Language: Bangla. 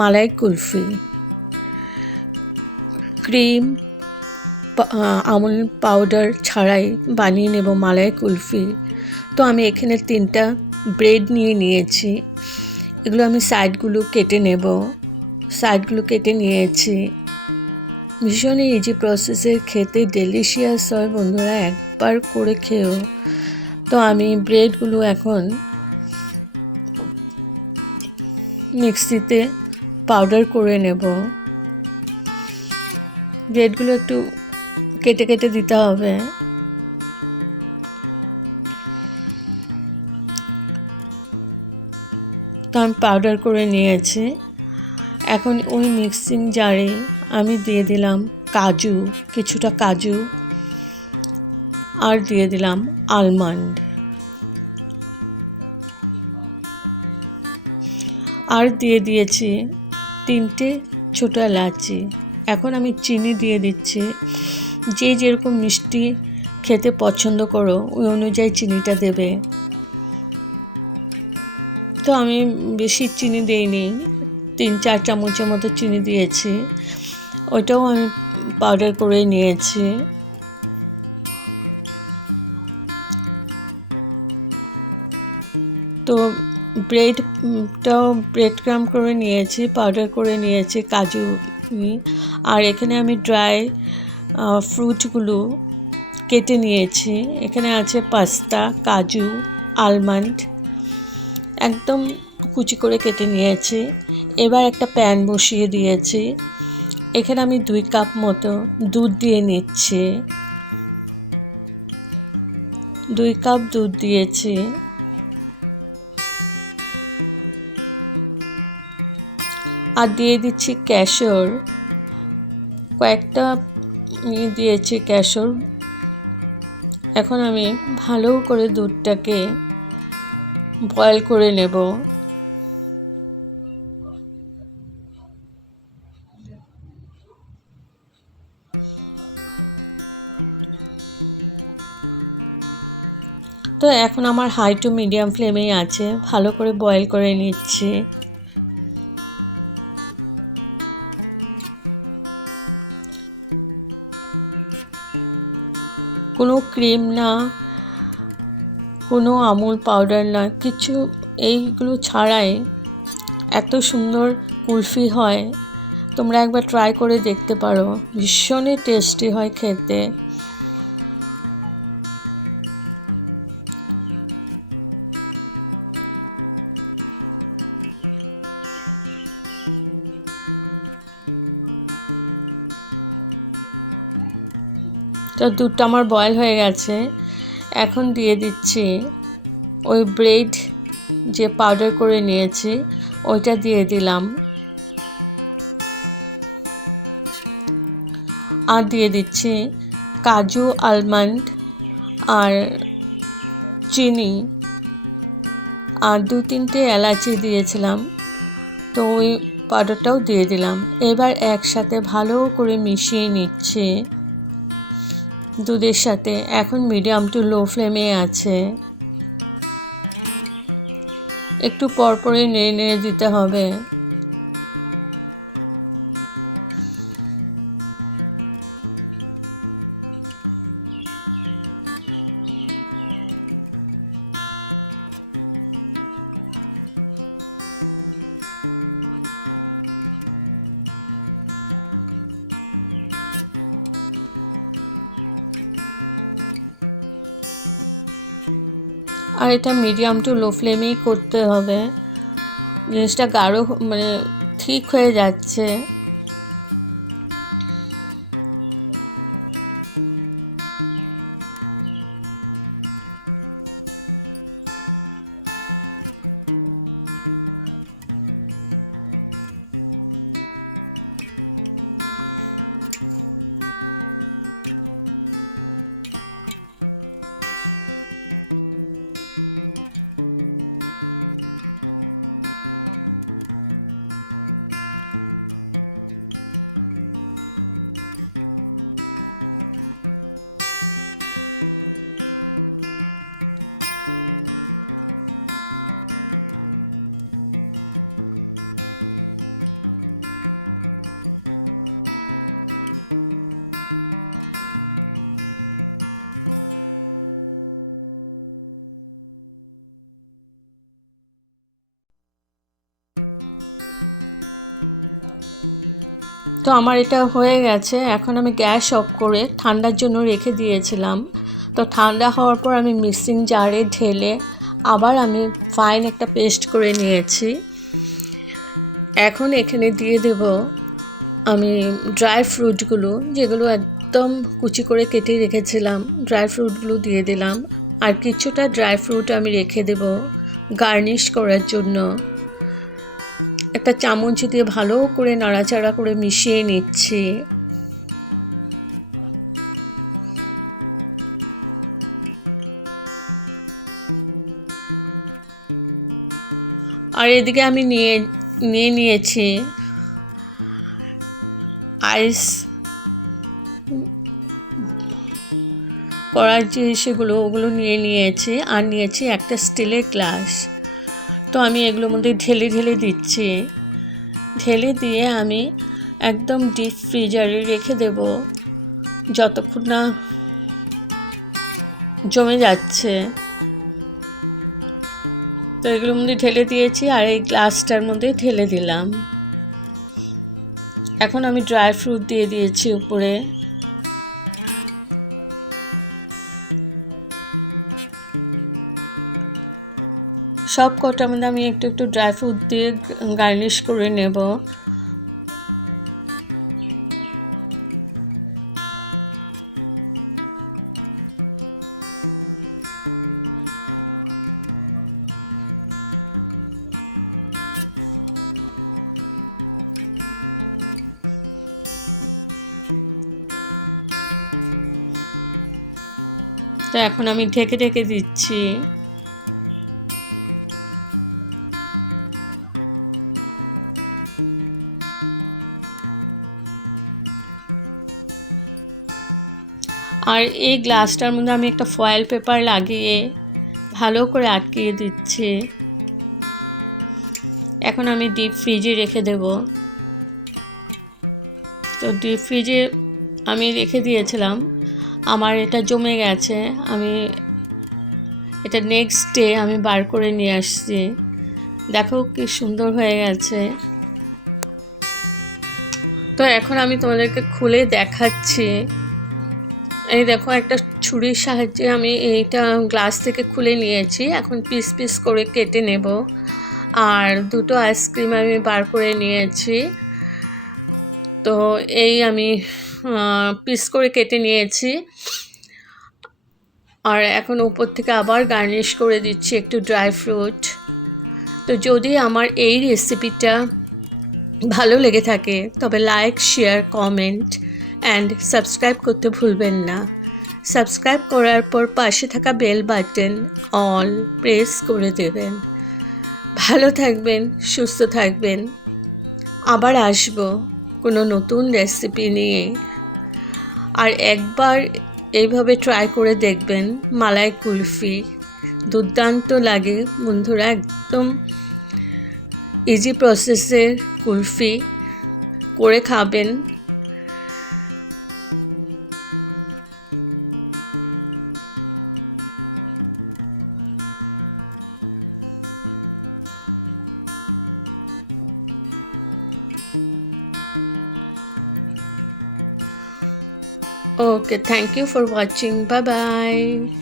মালাই কুলফি, ক্রিম আমুল পাউডার ছাড়াই বানিয়ে নেব মালাই কুলফি। তো আমি এখানে 3টা ব্রেড নিয়ে নিয়েছি। এগুলো আমি সাইডগুলো কেটে নেব। সাইডগুলো কেটে নিয়েছি। ভীষণই ইজি প্রসেসে, খেতে ডেলিশিয়াস হয় বন্ধুরা, একবার করে খেও। তো আমি ব্রেডগুলো এখন মিক্সিতে পাউডার করে নেব। ব্রেডগুলো একটু কেটে কেটে দিতে হবে। তো আমি পাউডার করে নিয়েছি। এখন ওই মিক্সিং জারে আমি দিয়ে দিলাম কাজু, কিছুটা কাজু, আর দিয়ে দিলাম আলমন্ড, আর দিয়ে দিয়েছি 3টে ছোট এলাচি। এখন আমি চিনি দিয়ে দিচ্ছি। যে যেরকম মিষ্টি খেতে পছন্দ করো ওই অনুযায়ী চিনিটা দেবে। তো আমি বেশি চিনি দিইনি, 3-4 চামচের মতো চিনি দিয়েছি। ওইটাও আমি পাউডার করে নিয়েছি। তো ব্রেড ক্রাম্ব করে নিয়েছি, পাউডার করে নিয়েছি কাজু। আর এখানে আমি ড্রাই ফ্রুটগুলো কেটে নিয়েছি। এখানে আছে পাস্তা, কাজু, আলমন্ড, একদম কুচি করে কেটে নিয়েছি। এবার একটা প্যান বসিয়ে দিয়েছি। এখানে আমি 2 কাপ মতো দুধ দিয়ে নিচ্ছি। 2 কাপ দুধ দিয়েছি। আর দিয়ে দিচ্ছি কেশর, কয়েকটা দিয়েছি কেশর। এখন আমি ভালো করে দুধটাকে বয়েল করে নেব। তো এখন আমার হাই টু মিডিয়াম ফ্লেমেই আছে, ভালো করে বয়েল করে নিচ্ছি। কোনো ক্রিম না, কোনো আমুল পাউডার না, কিছু এইগুলো ছাড়াই এত সুন্দর কুলফি হয়। তোমরা একবার ট্রাই করে দেখতে পারো, ভীষণই টেস্টি হয় খেতে। তো দুধটা আমার বয়েল হয়ে গেছে। এখন দিয়ে দিচ্ছি ওই ব্রেড যে পাউডার করে নিয়েছি ওইটা দিয়ে দিলাম। আর দিয়ে দিচ্ছি কাজু, আলমন্ড আর চিনি, আর 2-3টে এলাচি দিয়েছিলাম। তো ওই পাউডারটাও দিয়ে দিলাম। এবার একসাথে ভালো করে মিশিয়ে নিচ্ছি দুধের সাথে। এখন মিডিয়াম টু লো ফ্লেমে আছে। একটু পরপরই নেড়ে নেড়ে দিতে হবে। আর এটা মিডিয়াম টু লো ফ্লেমেই করতে হবে। জিনিসটা গাঢ় ঠিক হয়ে যাচ্ছে। তো আমার এটা হয়ে গেছে। এখন আমি গ্যাস অফ করে ঠান্ডার জন্য রেখে দিয়েছিলাম। তো ঠান্ডা হওয়ার পর আমি মিক্সিং জারে ঢেলে আবার আমি ফাইন একটা পেস্ট করে নিয়েছি। এখন এখানে দিয়ে দেব আমি ড্রাই ফ্রুটগুলো, যেগুলো একদম কুচি করে কেটে রেখেছিলাম, ড্রাই ফ্রুটগুলো দিয়ে দিলাম। আর কিছুটা ড্রাই ফ্রুট আমি রেখে দেব গার্নিশ করার জন্য। একটা চামচ দিয়ে ভালো করে নাড়াচাড়া করে মিশিয়ে নিচ্ছি। আর এদিকে আমি নিয়ে নিয়েছি আইস করার যে ওগুলো নিয়ে নিয়েছি। আর নিয়েছি একটা স্টিলের গ্লাস। তো আমি এগুলোর মধ্যে ঢেলে ঢেলে দিচ্ছি। ঢেলে দিয়ে আমি একদম ডিপ ফ্রিজারে রেখে দেব যতক্ষণ না জমে যাচ্ছে। তো এগুলোর মধ্যে ঢেলে দিয়েছি আর এই গ্লাসটার মধ্যে ঢেলে দিলাম। এখন আমি ড্রাই ফ্রুট দিয়ে দিয়েছি উপরে। সব কটার মধ্যে আমি একটু একটু ড্রাই ফ্রুট দিয়ে গার্নিশ করে নেব। তো এখন আমি ঢেকে ঢেকে দিচ্ছি। আর এই গ্লাসটার মধ্যে আমি একটা ফয়েল পেপার লাগিয়ে ভালো করে আটকিয়ে দিচ্ছি। এখন আমি ডিপ ফ্রিজে রেখে দেব। তো ডিপ ফ্রিজে আমি রেখে দিয়েছিলাম, আমার এটা জমে গেছে। আমি এটা নেক্সট ডে আমি বার করে নিয়ে আসছি। দেখো কি সুন্দর হয়ে গেছে। তো এখন আমি তোমাদেরকে খুলে দেখাচ্ছি। এই দেখো, একটা ছুরির সাহায্যে আমি এইটা গ্লাস থেকে খুলে নিয়েছি। এখন পিস পিস করে কেটে নেব। আর দুটো আইসক্রিম আমি বার করে নিয়েছি। তো এই আমি পিস করে কেটে নিয়েছি। আর এখন উপর থেকে আবার গার্নিশ করে দিচ্ছি একটু ড্রাই ফ্রুট। তো যদি আমার এই রেসিপিটা ভালো লেগে থাকে তবে like, share, comment and subscribe করতে ভুলবেন না। সাবস্ক্রাইব করার পর পাশে থাকা বেল বাটন অল প্রেস করে দেবেন। ভালো থাকবেন, সুস্থ থাকবেন। আবার আসবো কোনো নতুন রেসিপি নিয়ে। আর একবার এইভাবে ট্রাই করে দেখবেন মালাই কুলফি। দুর্দান্ত লাগে বন্ধুরা, একদম ইজি প্রসেসের কুলফি করে খাবেন। Okay, thank you for watching. Bye bye.